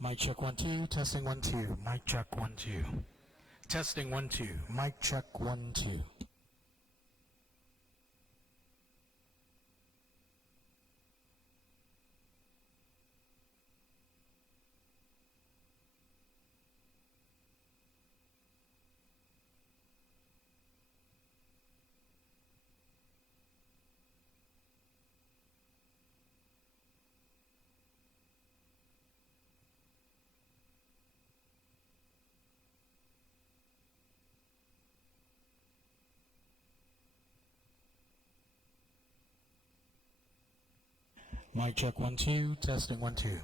Mic check 1 2. Testing 1 2. Mic check 1 2. Testing 1 2. Mic check 1 2. Mic check 1 2. Testing 1 2.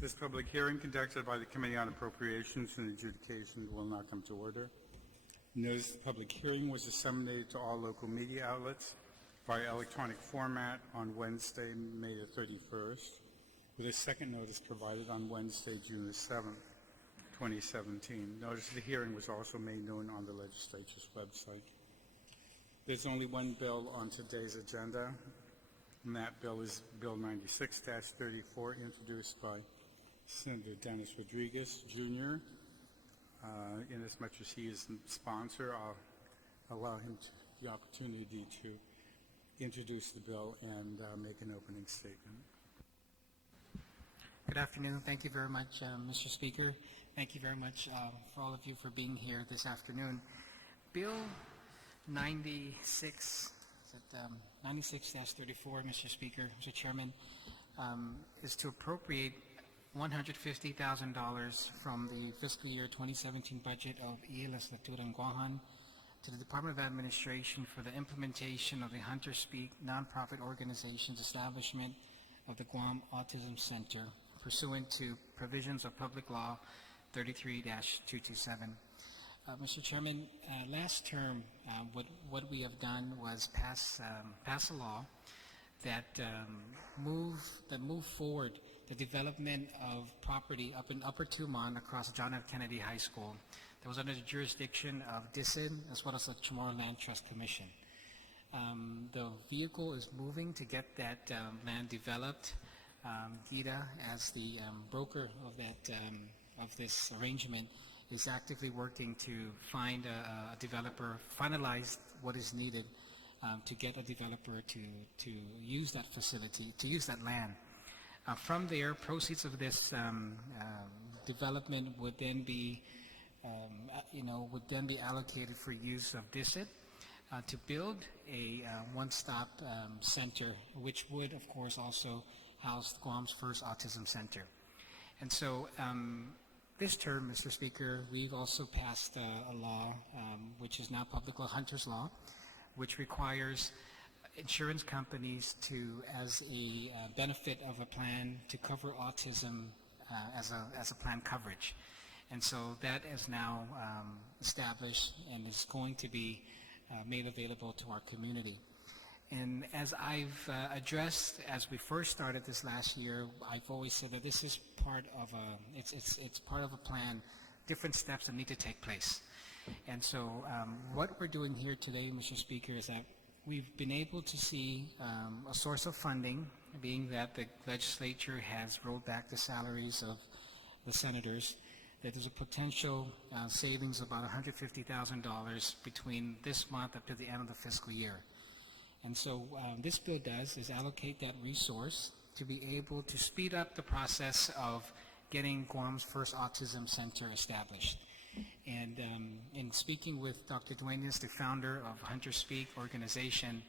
This public hearing conducted by the Committee on Appropriations and Adjudication will now come to order. Notice the public hearing was disseminated to all local media outlets via electronic format on Wednesday, May the 31st, with a second notice provided on Wednesday, June the 7th, 2017. Notice of the hearing was also made known on the Legislature's website. There's only one bill on today's agenda, and that bill is Bill 96-34, introduced by Senator Dennis Rodriguez, Jr. Inasmuch as he is the sponsor, I'll allow him the opportunity to introduce the bill and make an opening statement. Good afternoon. Thank you very much, Mr. Speaker. Thank you very much for all of you for being here this afternoon. Bill 96, 96-34, Mr. Speaker, Mr. Chairman, is to appropriate $150,000 from the fiscal year 2017 budget of E. Legislature in Guam to the Department of Administration for the implementation of the Hunter Speak nonprofit organization's establishment of the Guam Autism Center, pursuant to provisions of Public Law 33-227. Mr. Chairman, last term, what we have done was pass a law that move forward the development of property up in Upper Tumon across John F. Kennedy High School that was under the jurisdiction of DISID as well as the Chamorro Land Trust Commission. The vehicle is moving to get that land developed. Gita, as the broker of that of this arrangement, is actively working to find a developer, finalize what is needed to get a developer to use that facility, to use that land. From there, proceeds of this development would then be, allocated for use of DISID to build a one-stop center, which would, of course, also house Guam's first autism center. And so, this term, Mr. Speaker, we've also passed a law, which is now Public Law Hunter's Law, which requires insurance companies to, as a benefit of a plan, to cover autism as a plan coverage. And so that is now established and is going to be made available to our community. And as I've addressed, as we first started this last year, I've always said that this is part of it's part of a plan, different steps that need to take place. And so what we're doing here today, Mr. Speaker, is that we've been able to see a source of funding, being that the legislature has rolled back the salaries of the senators, that there's a potential savings of about $150,000 between this month up to the end of the fiscal year. And so this bill does is allocate that resource to be able to speed up the process of getting Guam's first autism center established. And in speaking with Dr. Duenas, the founder of Hunter Speak organization,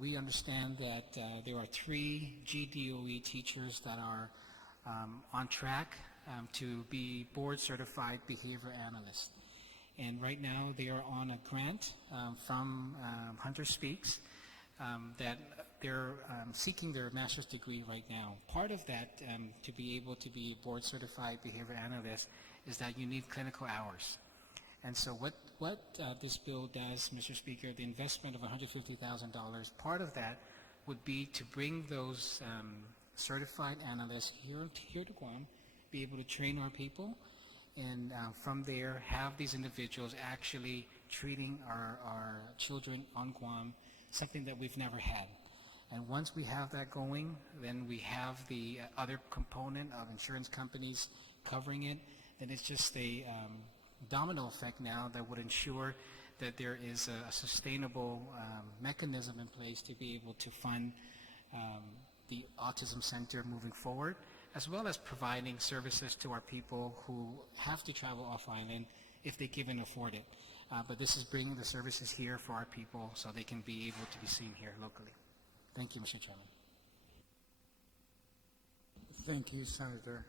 we understand that there are 3 GDOE teachers that are on track to be board certified behavior analysts. And right now they are on a grant from Hunter Speaks that they're seeking their master's degree right now. Part of that, to be able to be a board certified behavior analyst, is that you need clinical hours. And so what this bill does, Mr. Speaker, the investment of $150,000, part of that would be to bring those certified analysts here to Guam, be able to train our people, and from there have these individuals actually treating our children on Guam, something that we've never had. And once we have that going, then we have the other component of insurance companies covering it. Then it's just a domino effect now that would ensure that there is a sustainable mechanism in place to be able to fund the Autism Center moving forward, as well as providing services to our people who have to travel off-island if they can afford it. But this is bringing the services here for our people so they can be able to be seen here locally. Thank you, Mr. Chairman. Thank you, Senator.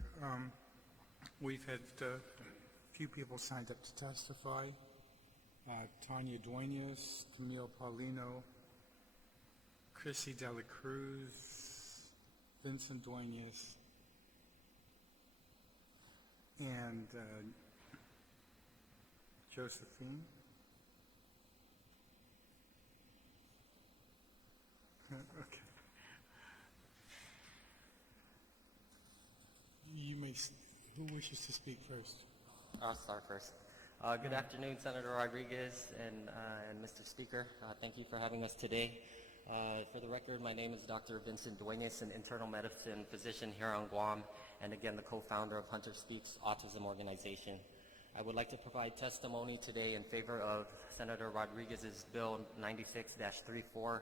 We've had a few people signed up to testify. Tanya Duenas, Camille Paulino, Chrissy Dela Cruz, Vincent Duenas, And Josephine? Okay. Who wishes to speak first? I'll start first. Good afternoon, Senator Rodriguez and Mr. Speaker. Thank you for having us today. For the record, my name is Dr. Vincent Duenas, an internal medicine physician here on Guam, and again, the co-founder of Hunter Speaks Autism Organization. I would like to provide testimony today in favor of Senator Rodriguez's Bill 96-34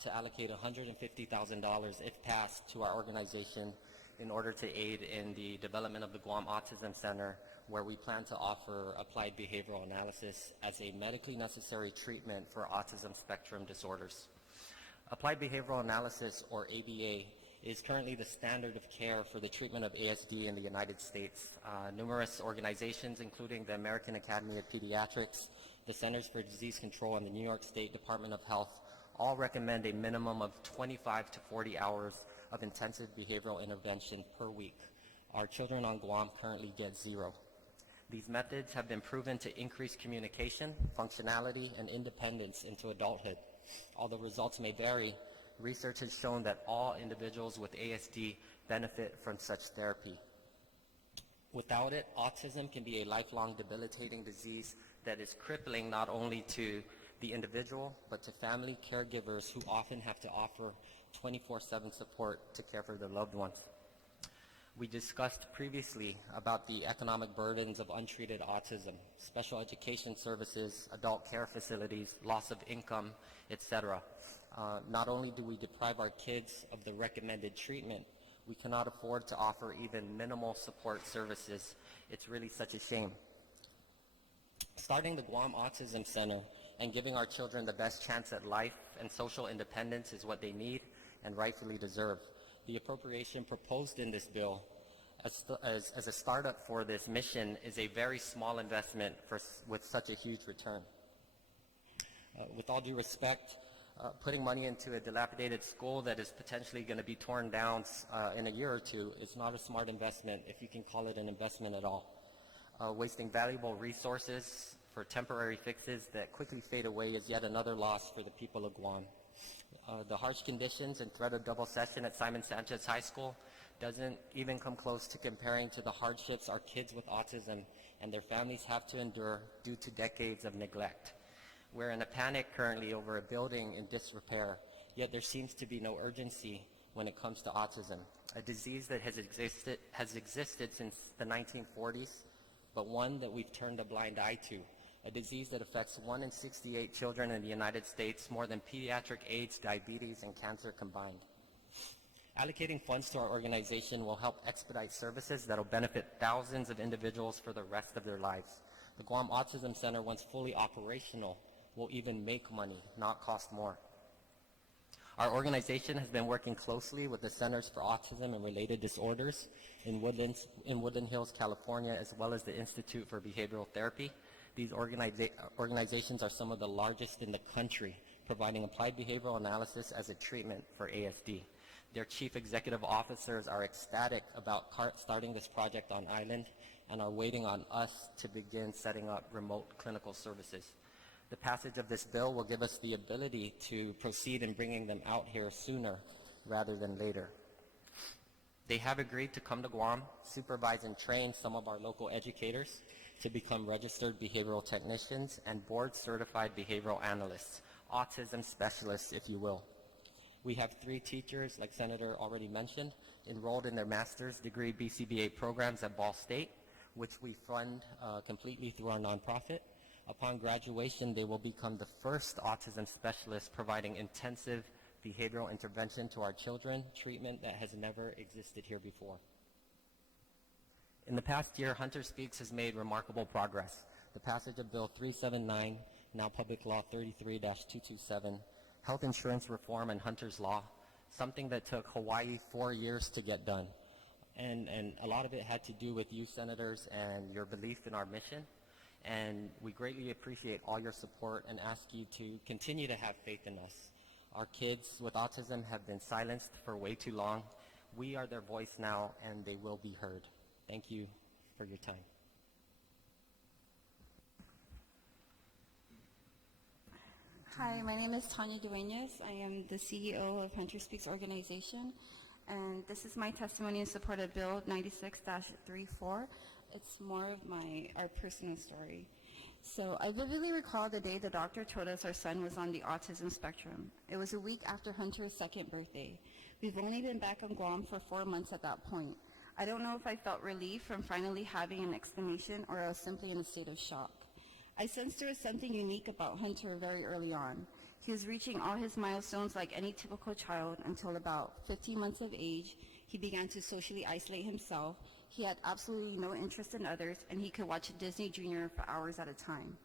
to allocate $150,000, if passed, to our organization in order to aid in the development of the Guam Autism Center, where we plan to offer applied behavioral analysis as a medically necessary treatment for autism spectrum disorders. Applied behavioral analysis, or ABA, is currently the standard of care for the treatment of ASD in the United States. Numerous organizations, including the American Academy of Pediatrics, the Centers for Disease Control, and the New York State Department of Health, all recommend a minimum of 25 to 40 hours of intensive behavioral intervention per week. Our children on Guam currently get 0. These methods have been proven to increase communication, functionality, and independence into adulthood. Although results may vary, research has shown that all individuals with ASD benefit from such therapy. Without it, autism can be a lifelong debilitating disease that is crippling not only to the individual, but to family caregivers who often have to offer 24/7 support to care for their loved ones. We discussed previously about the economic burdens of untreated autism, special education services, adult care facilities, loss of income, etc. Not only do we deprive our kids of the recommended treatment, we cannot afford to offer even minimal support services. It's really such a shame. Starting the Guam Autism Center and giving our children the best chance at life and social independence is what they need and rightfully deserve. The appropriation proposed in this bill as a startup for this mission is a very small investment with such a huge return. With all due respect, putting money into a dilapidated school that is potentially going to be torn down in a year or two is not a smart investment, if you can call it an investment at all. Wasting valuable resources for temporary fixes that quickly fade away is yet another loss for the people of Guam. The harsh conditions and threat of double session at Simon Sanchez High School doesn't even come close to comparing to the hardships our kids with autism and their families have to endure due to decades of neglect. We're in a panic currently over a building in disrepair, yet there seems to be no urgency when it comes to autism, a disease that has existed since the 1940s, but one that we've turned a blind eye to, a disease that affects 1 in 68 children in the United States, more than pediatric AIDS, diabetes, and cancer combined. Allocating funds to our organization will help expedite services that will benefit thousands of individuals for the rest of their lives. The Guam Autism Center, once fully operational, will even make money, not cost more. Our organization has been working closely with the Centers for Autism and Related Disorders in Woodland Hills, California, as well as the Institute for Behavioral Therapy. These organizations are some of the largest in the country, providing applied behavioral analysis as a treatment for ASD. Their chief executive officers are ecstatic about starting this project on island and are waiting on us to begin setting up remote clinical services. The passage of this bill will give us the ability to proceed in bringing them out here sooner rather than later. They have agreed to come to Guam, supervise and train some of our local educators to become registered behavioral technicians and board-certified behavioral analysts, autism specialists, if you will. We have 3 teachers, like Senator already mentioned, enrolled in their master's degree BCBA programs at Ball State, which we fund completely through our nonprofit. Upon graduation, they will become the first autism specialist providing intensive behavioral intervention to our children, treatment that has never existed here before. In the past year, Hunter Speaks has made remarkable progress. The passage of Bill 379, now Public Law 33-227, Health Insurance Reform and Hunter's Law, something that took Hawaii 4 years to get done. And a lot of it had to do with you, senators, and your belief in our mission. And we greatly appreciate all your support and ask you to continue to have faith in us. Our kids with autism have been silenced for way too long. We are their voice now, and they will be heard. Thank you for your time. Hi, my name is Tanya Duenas. I am the CEO of Hunter Speaks organization, and this is my testimony in support of Bill 96-34. It's more of our personal story. So I vividly recall the day the doctor told us our son was on the autism spectrum. It was a week after Hunter's second birthday. We've only been back on Guam for 4 months at that point. I don't know if I felt relief from finally having an explanation or I was simply in a state of shock. I sensed there was something unique about Hunter very early on. He was reaching all his milestones like any typical child until about 15 months of age. He began to socially isolate himself. He had absolutely no interest in others, and he could watch Disney Junior for hours at a time.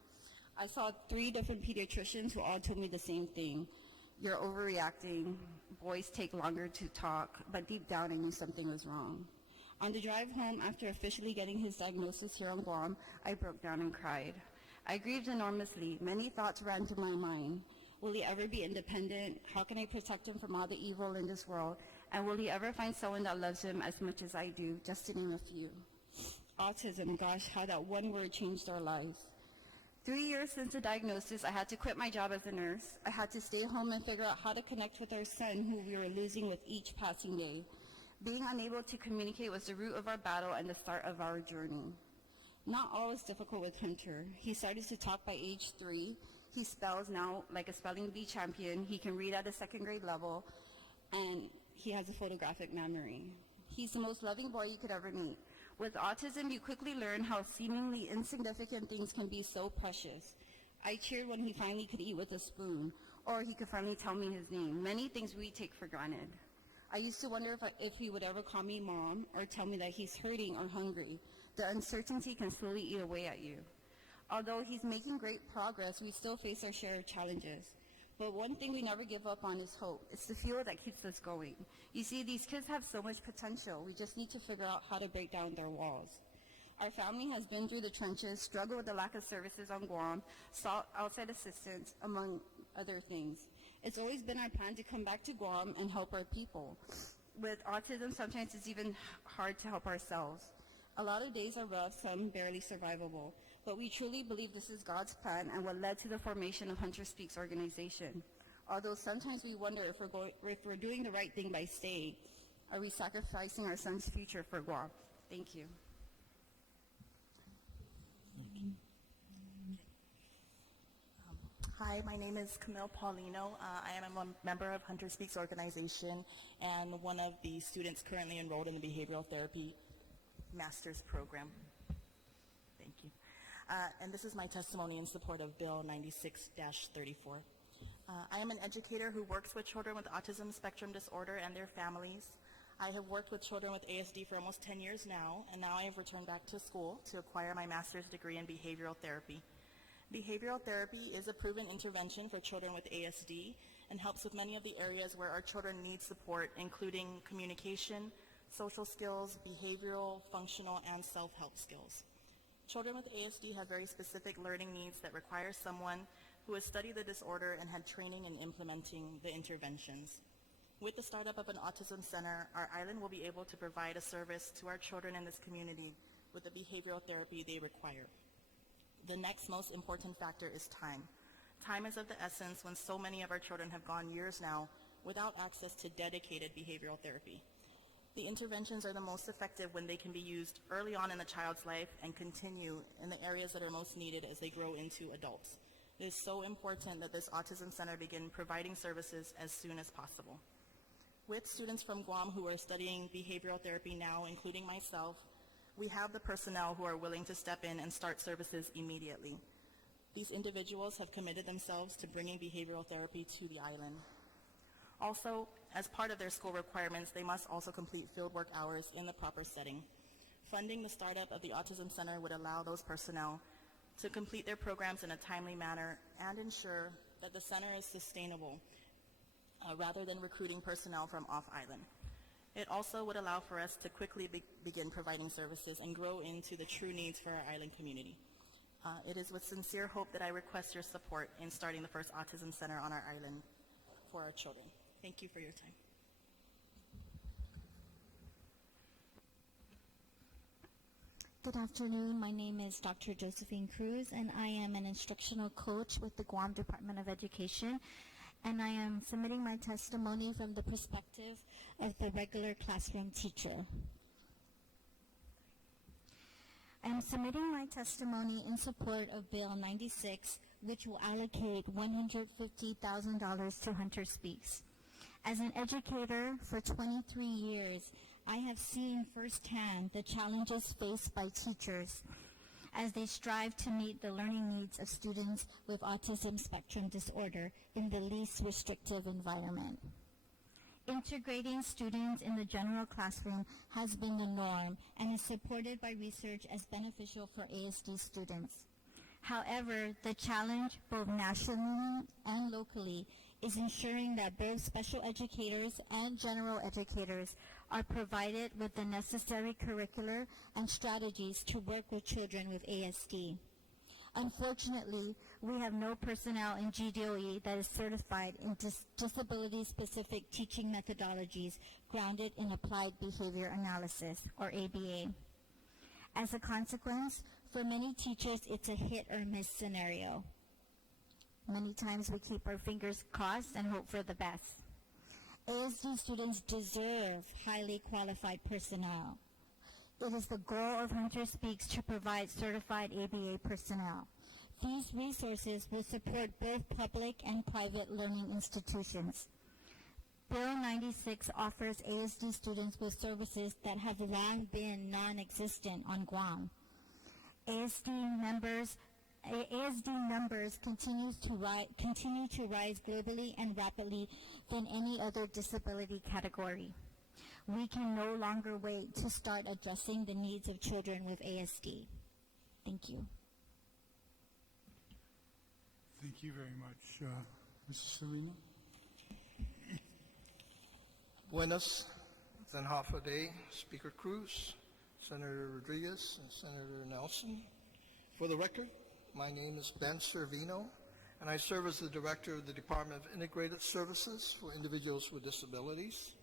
I saw 3 different pediatricians who all told me the same thing. You're overreacting. Boys take longer to talk, but deep down I knew something was wrong. On the drive home, after officially getting his diagnosis here on Guam, I broke down and cried. I grieved enormously. Many thoughts ran through my mind. Will he ever be independent? How can I protect him from all the evil in this world? And will he ever find someone that loves him as much as I do, just to name a few? Autism, gosh, how that one word changed our lives. 3 years since the diagnosis, I had to quit my job as a nurse. I had to stay home and figure out how to connect with our son, who we were losing with each passing day. Being unable to communicate was the root of our battle and the start of our journey. Not all was difficult with Hunter. He started to talk by age 3. He spells now like a spelling bee champion. He can read at a 2nd grade level, and he has a photographic memory. He's the most loving boy you could ever meet. With autism, you quickly learn how seemingly insignificant things can be so precious. I cheered when he finally could eat with a spoon, or he could finally tell me his name. Many things we take for granted. I used to wonder if he would ever call me mom or tell me that he's hurting or hungry. The uncertainty can slowly eat away at you. Although he's making great progress, we still face our share of challenges. But one thing we never give up on is hope. It's the fuel that keeps us going. You see, these kids have so much potential. We just need to figure out how to break down their walls. Our family has been through the trenches, struggled with the lack of services on Guam, sought outside assistance, among other things. It's always been our plan to come back to Guam and help our people. With autism, sometimes it's even hard to help ourselves. A lot of days are rough, some barely survivable. But we truly believe this is God's plan and what led to the formation of Hunter Speaks organization. Although sometimes we wonder if we're doing the right thing by staying. Are we sacrificing our son's future for Guam? Thank you. Hi, my name is Camille Paulino. I am a member of Hunter Speaks organization and one of the students currently enrolled in the behavioral therapy master's program. Thank you. And this is my testimony in support of Bill 96-34. I am an educator who works with children with autism spectrum disorder and their families. I have worked with children with ASD for almost 10 years now, and now I have returned back to school to acquire my master's degree in behavioral therapy. Behavioral therapy is a proven intervention for children with ASD and helps with many of the areas where our children need support, including communication, social skills, behavioral, functional, and self-help skills. Children with ASD have very specific learning needs that require someone who has studied the disorder and had training in implementing the interventions. With the startup of an autism center, our island will be able to provide a service to our children in this community with the behavioral therapy they require. The next most important factor is time. Time is of the essence when so many of our children have gone years now without access to dedicated behavioral therapy. The interventions are the most effective when they can be used early on in the child's life and continue in the areas that are most needed as they grow into adults. It is so important that this autism center begin providing services as soon as possible. With students from Guam who are studying behavioral therapy now, including myself, we have the personnel who are willing to step in and start services immediately. These individuals have committed themselves to bringing behavioral therapy to the island. Also, as part of their school requirements, they must also complete fieldwork hours in the proper setting. Funding the startup of the Autism Center would allow those personnel to complete their programs in a timely manner and ensure that the center is sustainable rather than recruiting personnel from off-island. It also would allow for us to quickly begin providing services and grow into the true needs for our island community. It is with sincere hope that I request your support in starting the first Autism Center on our island for our children. Thank you for your time. Good afternoon. My name is Dr. Josephine Cruz, and I am an instructional coach with the Guam Department of Education, and I am submitting my testimony from the perspective of the regular classroom teacher. I am submitting my testimony in support of Bill 96, which will allocate $150,000 to Hunter Speaks. As an educator for 23 years, I have seen firsthand the challenges faced by teachers as they strive to meet the learning needs of students with autism spectrum disorder in the least restrictive environment. Integrating students in the general classroom has been the norm and is supported by research as beneficial for ASD students. However, the challenge, both nationally and locally, is ensuring that both special educators and general educators are provided with the necessary curricular and strategies to work with children with ASD. Unfortunately, we have no personnel in GDOE that is certified in disability-specific teaching methodologies grounded in applied behavior analysis, or ABA. As a consequence, for many teachers, it's a hit-or-miss scenario. Many times we keep our fingers crossed and hope for the best. ASD students deserve highly qualified personnel. It is the goal of Hunter Speaks to provide certified ABA personnel. These resources will support both public and private learning institutions. Bill 96 offers ASD students with services that have long been non-existent on Guam. ASD numbers continue to rise globally and rapidly than any other disability category. We can no longer wait to start addressing the needs of children with ASD. Thank you. Thank you very much. Mrs. Serena? Buenas, Zenhafa Day, Speaker Cruz, Senator Rodriguez, and Senator Nelson. For the record, my name is Ben Servino, and I serve as the Director of the Department of Integrated Services for Individuals with Disabilities.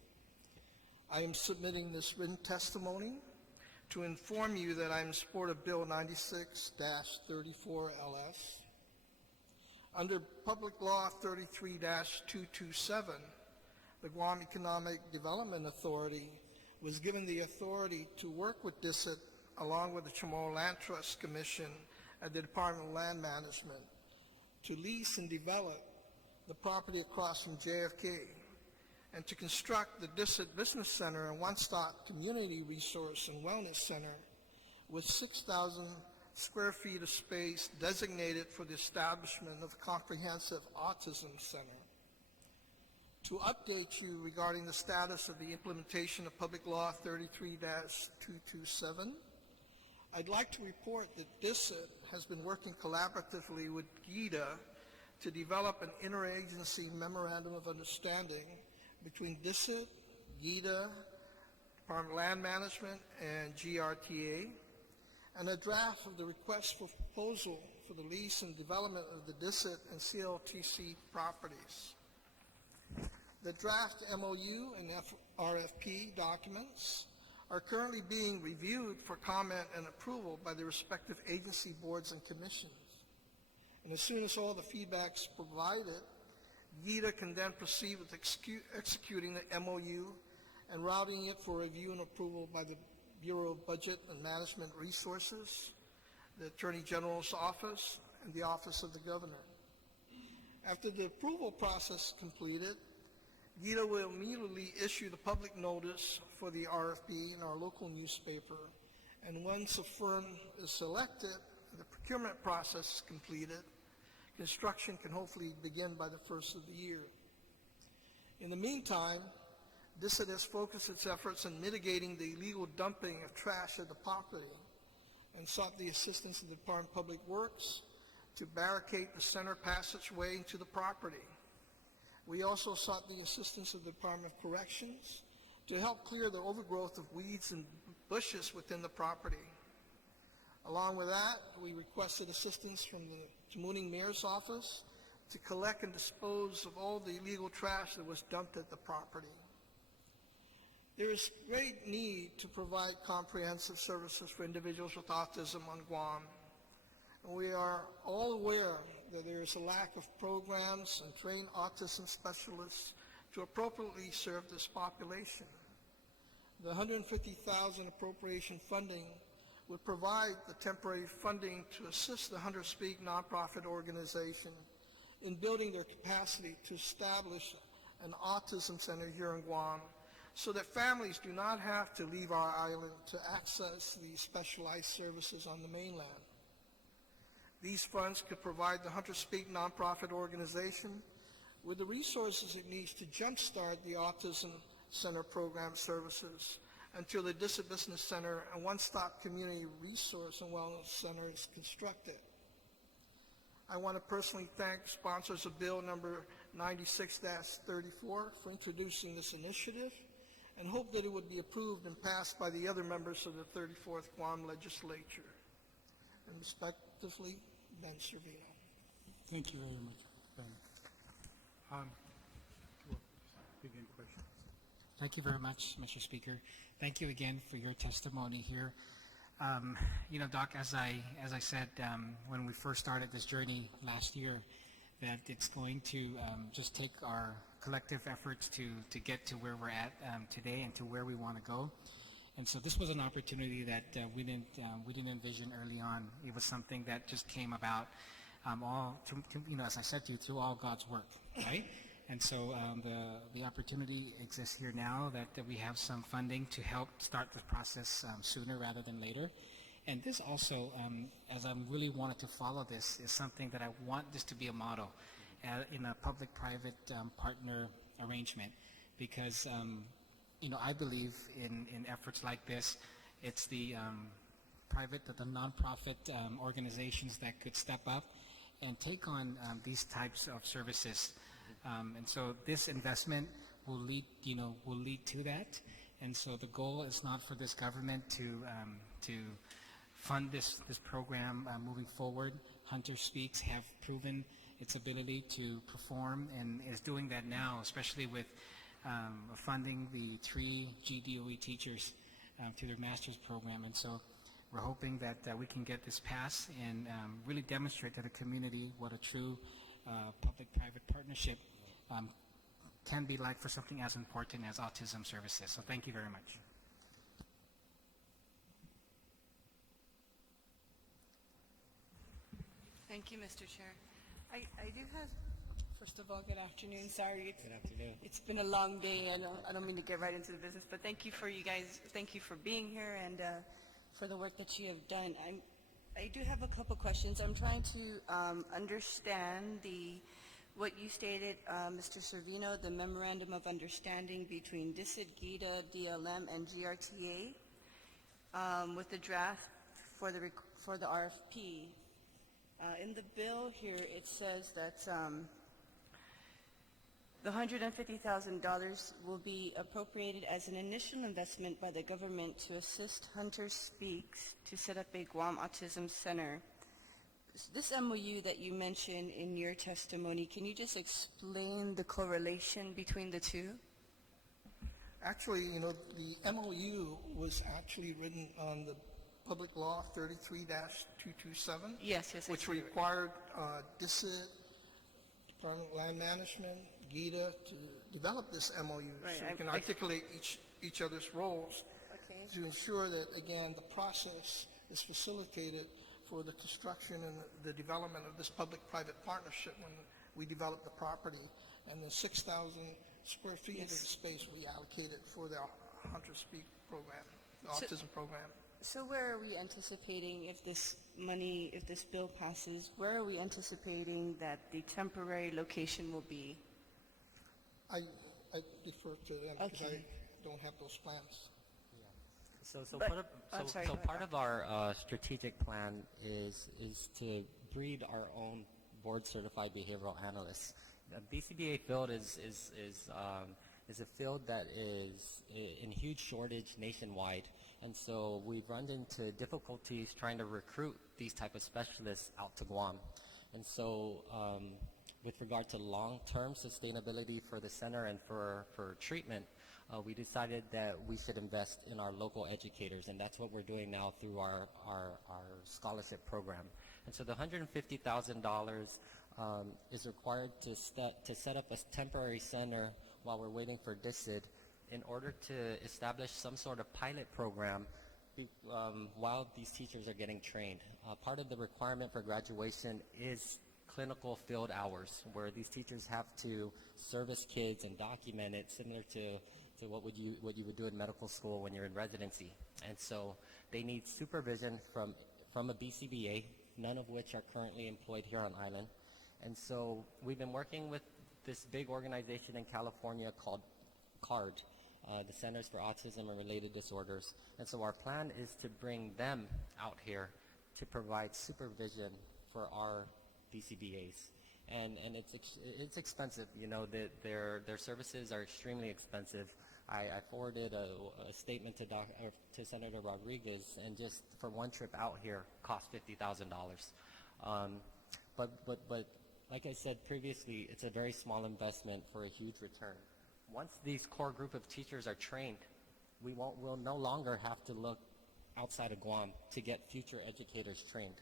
I am submitting this written testimony to inform you that I am in support of Bill 96-34LS. Under Public Law 33-227, the Guam Economic Development Authority was given the authority to work with DISIT along with the Chamorro Land Trust Commission at the Department of Land Management to lease and develop the property across from JFK and to construct the DISIT Business Center and one-stop community resource and wellness center with 6,000 square feet of space designated for the establishment of a comprehensive autism center. To update you regarding the status of the implementation of Public Law 33-227, I'd like to report that DISIT has been working collaboratively with GIDA to develop an interagency memorandum of understanding between DISIT, GIDA, Department of Land Management, and GRTA, and a draft of the request for proposal for the lease and development of the DISIT and CLTC properties. The draft MOU and RFP documents are currently being reviewed for comment and approval by the respective agency boards and commissions. And as soon as all the feedback's provided, GIDA can then proceed with executing the MOU and routing it for review and approval by the Bureau of Budget and Management Resources, the Attorney General's Office, and the Office of the Governor. After the approval process is completed, GIDA will immediately issue the public notice for the RFP in our local newspaper, and once a firm is selected, the procurement process is completed, construction can hopefully begin by the first of the year. In the meantime, DISIT has focused its efforts on mitigating the illegal dumping of trash at the property and sought the assistance of the Department of Public Works to barricade the center passageway into the property. We also sought the assistance of the Department of Corrections to help clear the overgrowth of weeds and bushes within the property. Along with that, we requested assistance from the Tamuning Mayor's Office to collect and dispose of all the illegal trash that was dumped at the property. There is great need to provide comprehensive services for individuals with autism on Guam. And we are all aware that there is a lack of programs and trained autism specialists to appropriately serve this population. The $150,000 appropriation funding would provide the temporary funding to assist the Hunter Speak nonprofit organization in building their capacity to establish an autism center here in Guam so that families do not have to leave our island to access these specialized services on the mainland. These funds could provide the Hunter Speak nonprofit organization with the resources it needs to jumpstart the Autism Center program services until the Dissett Business Center and one-stop community resource and wellness center is constructed. I want to personally thank sponsors of Bill number 96-34 for introducing this initiative and hope that it would be approved and passed by the other members of the 34th Guam Legislature. And respectively, Ben Servino. Thank you very much, Ben. We'll begin questions. Thank you very much, Mr. Speaker. Thank you again for your testimony here. You know, Doc, as I said when we first started this journey last year, that it's going to just take our collective efforts to get to where we're at today and to where we want to go. And so this was an opportunity that we didn't envision early on. It was something that just came about you know, as I said to you, through all God's work, right? And so the opportunity exists here now that we have some funding to help start the process sooner rather than later. And this also, as I really wanted to follow this, is something that I want this to be a model in a public-private partner arrangement, because you know, I believe in efforts like this. It's the nonprofit organizations that could step up and take on these types of services. And so this investment will lead to that. And so the goal is not for this government to fund this program moving forward. Hunter Speaks have proven its ability to perform and is doing that now, especially with funding the 3 GDOE teachers to their master's program. And so we're hoping that we can get this passed and really demonstrate to the community what a true public-private partnership can be like for something as important as autism services. So thank you very much. Thank you, Mr. Chair. I do have, first of all, good afternoon. Sorry, Good afternoon. it's been a long day. I don't mean to get right into the business, but thank you for you guys. Thank you for being here and for the work that you have done. I do have a couple questions. I'm trying to understand what you stated, Mr. Servino, the memorandum of understanding between Dissett, GIDA, DLM, and GRTA with the draft for the RFP. In the bill here, it says that the $150,000 will be appropriated as an initial investment by the government to assist Hunter Speaks to set up a Guam Autism Center. This MOU that you mentioned in your testimony, can you just explain the correlation between the two? Actually, you know, the MOU was actually written on the Public Law 33-227. Yes, I which see it. required Dissett, Department of Land Management, GIDA to develop this MOU Right, so we can articulate each other's roles Okay. to ensure that, again, the process is facilitated for the construction and the development of this public-private partnership when we develop the property, and the 6,000 square feet of the space we allocated for the Hunter Speak program, the autism program. So where are we anticipating, if this bill passes, where are we anticipating that the temporary location will be? I defer to them because Okay. I don't have those plans. So But- part of, I'm sorry, so go ahead. part of our strategic plan is to breed our own board-certified behavioral analysts. The BCBA field is a field that is in huge shortage nationwide, and so we've run into difficulties trying to recruit these type of specialists out to Guam. And so With regard to long-term sustainability for the center and for treatment, we decided that we should invest in our local educators, and that's what we're doing now through our scholarship program. And so the $150,000 is required to set up a temporary center while we're waiting for DSID in order to establish some sort of pilot program while these teachers are getting trained. Part of the requirement for graduation is clinical field hours, where these teachers have to service kids and document it, similar to what you would do in medical school when you're in residency. And so they need supervision from a BCBA, none of which are currently employed here on island. And so we've been working with this big organization in California called CARD, the Centers for Autism and Related Disorders. And so our plan is to bring them out here to provide supervision for our BCBAs. And it's expensive, you know, their services are extremely expensive. I forwarded a statement to Senator Rodriguez, and just for one trip out here cost $50,000. But like I said previously, it's a very small investment for a huge return. Once these core group of teachers are trained, we'll no longer have to look outside of Guam to get future educators trained.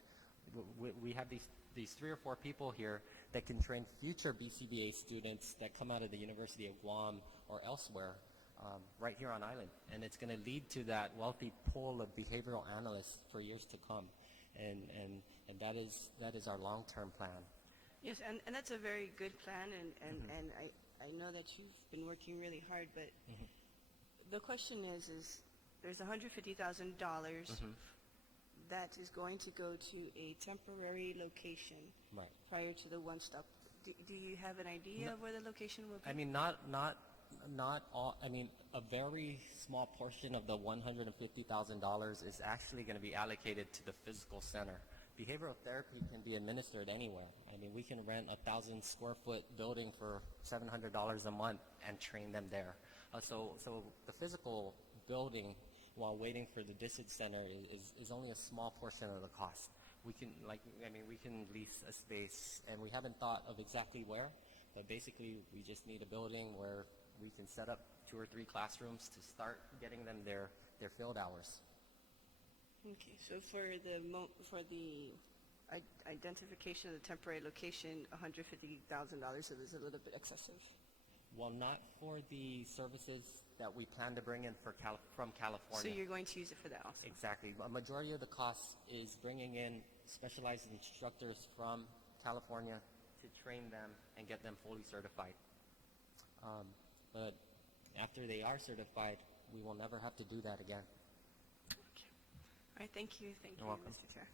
We have these 3 or 4 people here that can train future BCBA students that come out of the University of Guam or elsewhere right here on island. And it's going to lead to that wealthy pool of behavioral analysts for years to come. And that is our long-term plan. Yes, and that's a very good plan, and I know that you've been working really hard, but the question is there's $150,000 that is going to go to a temporary location prior to the one-stop. Do you have an idea of where the location will be? I mean, not all. I mean, a very small portion of the $150,000 is actually going to be allocated to the physical center. Behavioral therapy can be administered anywhere. I mean, we can rent a 1,000 square foot building for $700 a month and train them there. So the physical building, while waiting for the DSID center, is only a small portion of the cost. We can lease a space, and we haven't thought of exactly where, but basically we just need a building where we can set up 2 or 3 classrooms to start getting them their field hours. Okay, so for the identification of the temporary location, $150,000 is a little bit excessive. Well, not for the services that we plan to bring in from California. So you're going to use it for that also? Exactly. A majority of the cost is bringing in specialized instructors from California to train them and get them fully certified. But after they are certified, we will never have to do that again. Okay. All right, thank you. Thank you, welcome. Mr. Chair.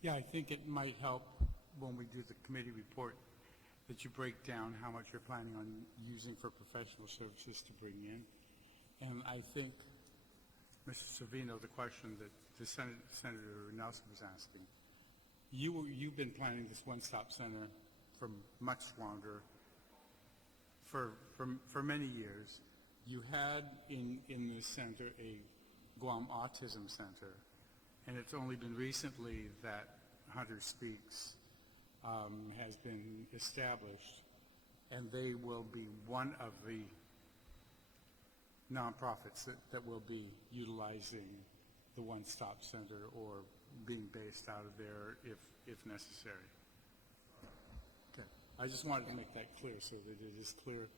Yeah, I think it might help when we do the committee report that you break down how much you're planning on using for professional services to bring in. And I think, Mr. Savino, the question that the Senator Nelson was asking, you've been planning this one-stop center for much longer, for many years. You had in this center a Guam Autism Center, and it's only been recently that Hunter Speaks has been established, and they will be one of the nonprofits that will be utilizing the one-stop center or being based out of there if necessary. Okay. I just wanted to make that clear so that it is clear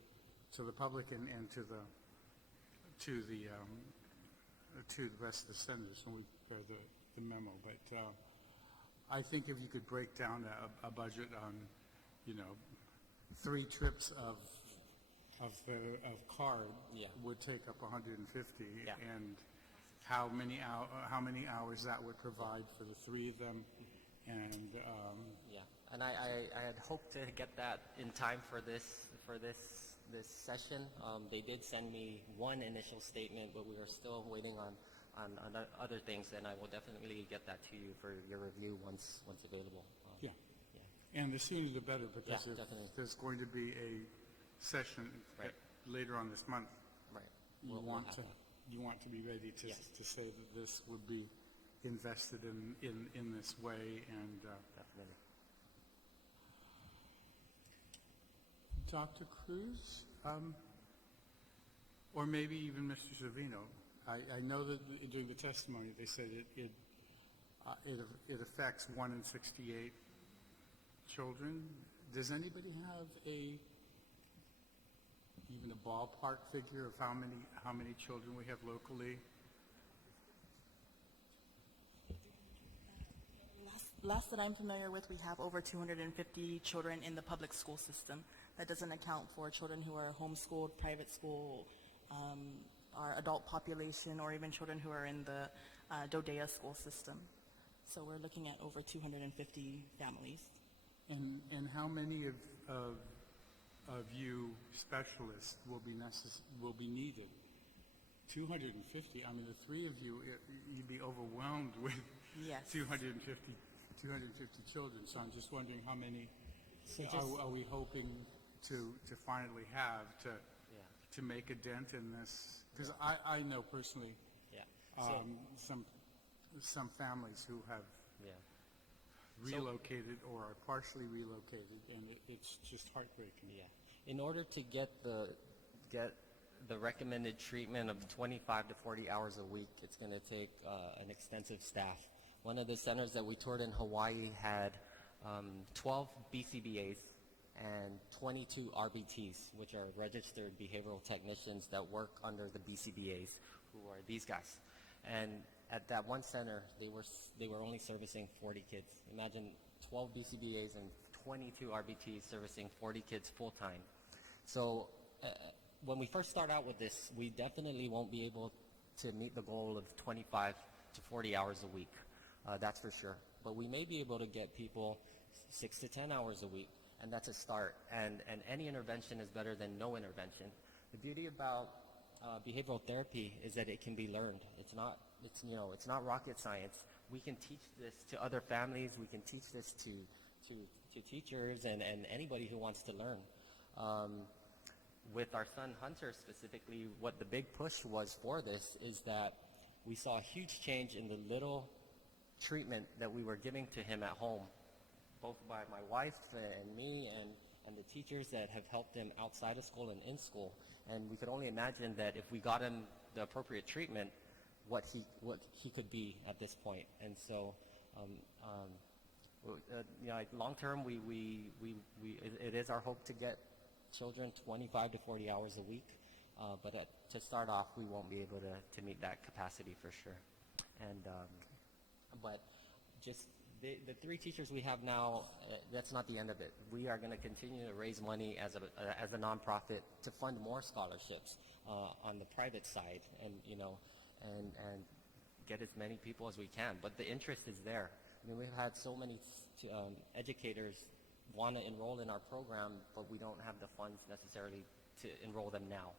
to the public and to the rest of the senators when we prepare the memo. But I think if you could break down a budget on, 3 trips of card would take up 150, and how many hours that would provide for the 3 of them, and and I had hoped to get that in time for this session. They did send me one initial statement, but we are still waiting on other things, and I will definitely get that to you for your review once available. And the sooner the better, because definitely. there's going to be a session later on this month. Right. You want to be ready to say that this would be invested in this way, and definitely. Dr. Cruz, or maybe even Mr. Savino. I know that during the testimony they said it affects 1 in 68 children. Does anybody have even a ballpark figure of how many children we have locally? Last that I'm familiar with, we have over 250 children in the public school system. That doesn't account for children who are homeschooled, private school, our adult population, or even children who are in the DODEA school system. So we're looking at over 250 families. And how many of you specialists will be needed? 250. I mean, the three of you, you'd be overwhelmed with Yes. 250 children. So I'm just wondering how many are we hoping to finally have to make a dent in this? Because I know personally some families who have relocated or are partially relocated, and it's just heartbreaking. Yeah. In order to get the recommended treatment of 25 to 40 hours a week, it's going to take an extensive staff. One of the centers that we toured in Hawaii had 12 BCBAs and 22 RBTs, which are registered behavioral technicians that work under the BCBAs, who are these guys. And at that one center, they were only servicing 40 kids. Imagine 12 BCBAs and 22 RBTs servicing 40 kids full-time. So when we first start out with this, we definitely won't be able to meet the goal of 25 to 40 hours a week. That's for sure. But we may be able to get people 6 to 10 hours a week, and that's a start. And any intervention is better than no intervention. The beauty about behavioral therapy is that it can be learned. It's not rocket science. We can teach this to other families. We can teach this to teachers and anybody who wants to learn. With our son Hunter specifically, what the big push was for this is that we saw a huge change in the little treatment that we were giving to him at home, both by my wife and me and the teachers that have helped him outside of school and in school. And we could only imagine that if we got him the appropriate treatment, what he could be at this point. And so, long term, it is our hope to get children 25 to 40 hours a week. But to start off, we won't be able to meet that capacity for sure. And but just the three teachers we have now, that's not the end of it. We are going to continue to raise money as a nonprofit to fund more scholarships on the private side, and get as many people as we can. But the interest is there. I mean, we've had so many educators want to enroll in our program, but we don't have the funds necessarily to enroll them now.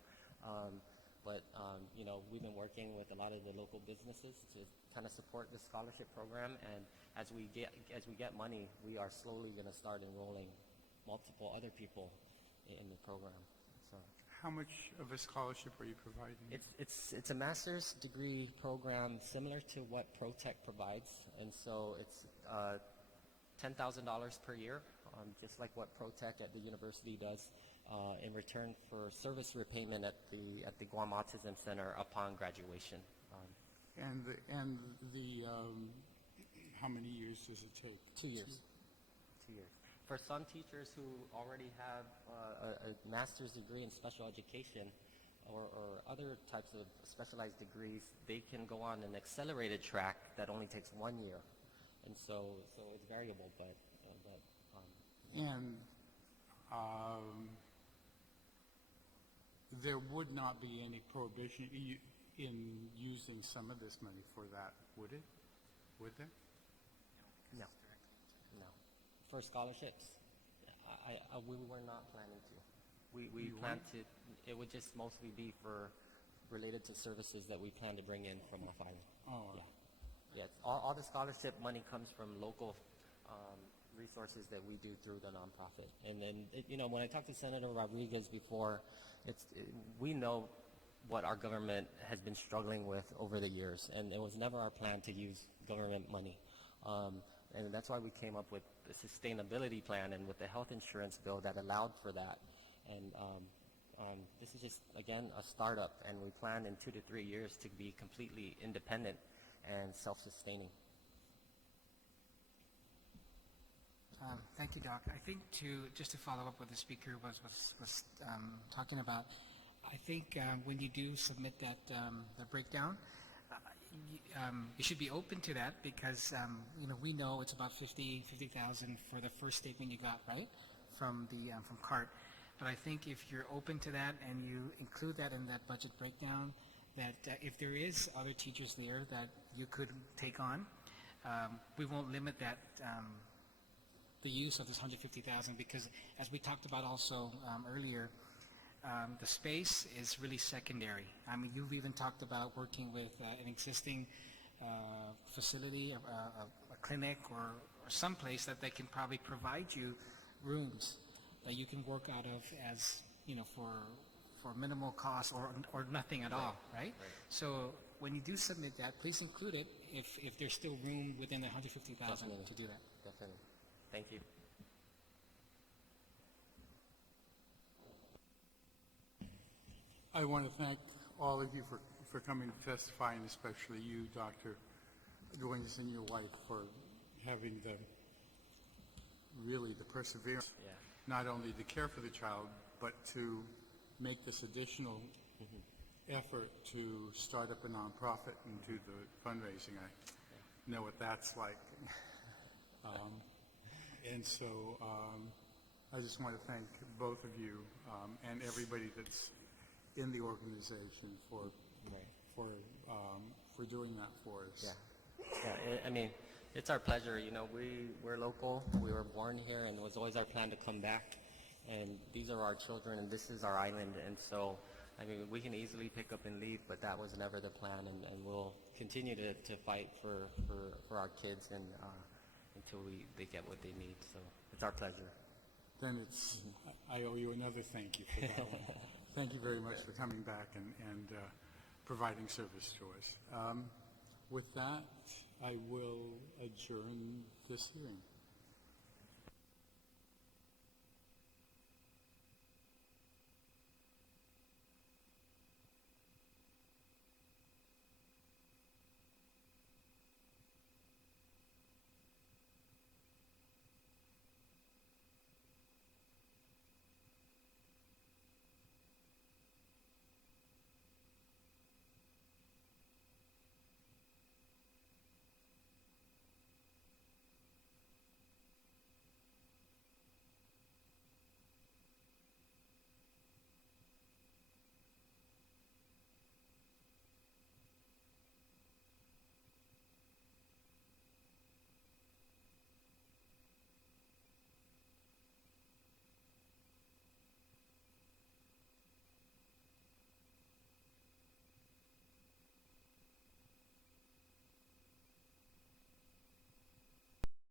We've been working with a lot of the local businesses to kind of support the scholarship program, and as we get money, we are slowly going to start enrolling multiple other people in the program. So, how much of a scholarship are you providing? It's a master's degree program similar to what ProTech provides, and so it's $10,000 per year, just like what ProTech at the university does. In return for service repayment at the Guam Autism Center upon graduation. And how many years does it take? 2 years. 2 years. For some teachers who already have a master's degree in special education or other types of specialized degrees, they can go on an accelerated track that only takes 1 year, and so it's variable, but. There would not be any prohibition in using some of this money for that, would it? Would there? No. For scholarships, we were not planning to. We plan to. It would just mostly be for related to services that we plan to bring in from off island. Oh. Yeah. Yes. All the scholarship money comes from local resources that we do through the nonprofit. And then, when I talked to Senator Rodriguez before, we know what our government has been struggling with over the years, and it was never our plan to use government money. And that's why we came up with the sustainability plan and with the health insurance bill that allowed for that. And this is just, again, a startup, and we plan in 2 to 3 years to be completely independent and self-sustaining. Thank you, Doc. I think just to follow up what the speaker was talking about, I think when you do submit that the breakdown, you should be open to that because we know it's about 50,000 for the first statement you got, right, from CART. But I think if you're open to that and you include that in that budget breakdown, that if there is other teachers there that you could take on, we won't limit that. The use of this 150,000 because, as we talked about also earlier, the space is really secondary. I mean, you've even talked about working with an existing facility, a clinic, or some place that they can probably provide you rooms that you can work out of as for minimal cost or nothing at all, right? So when you do submit that, please include it if there's still room within the 150,000 to do that. Definitely. Thank you. I want to thank all of you for coming to testify, and especially you, Dr. Duenas, and your wife for having the perseverance, not only to care for the child, but to make this additional effort to start up a nonprofit and do the fundraising. I know what that's like. And so I just want to thank both of you and everybody that's in the organization for doing that for us. I mean, it's our pleasure. We're local. We were born here, and it was always our plan to come back. And these are our children, and this is our island. And so, I mean, we can easily pick up and leave, but that was never the plan. And we'll continue to fight for our kids and until they get what they need. So it's our pleasure. Then I owe you another thank you for that one. Thank you very much for coming back and providing service to us. With that, I will adjourn this hearing.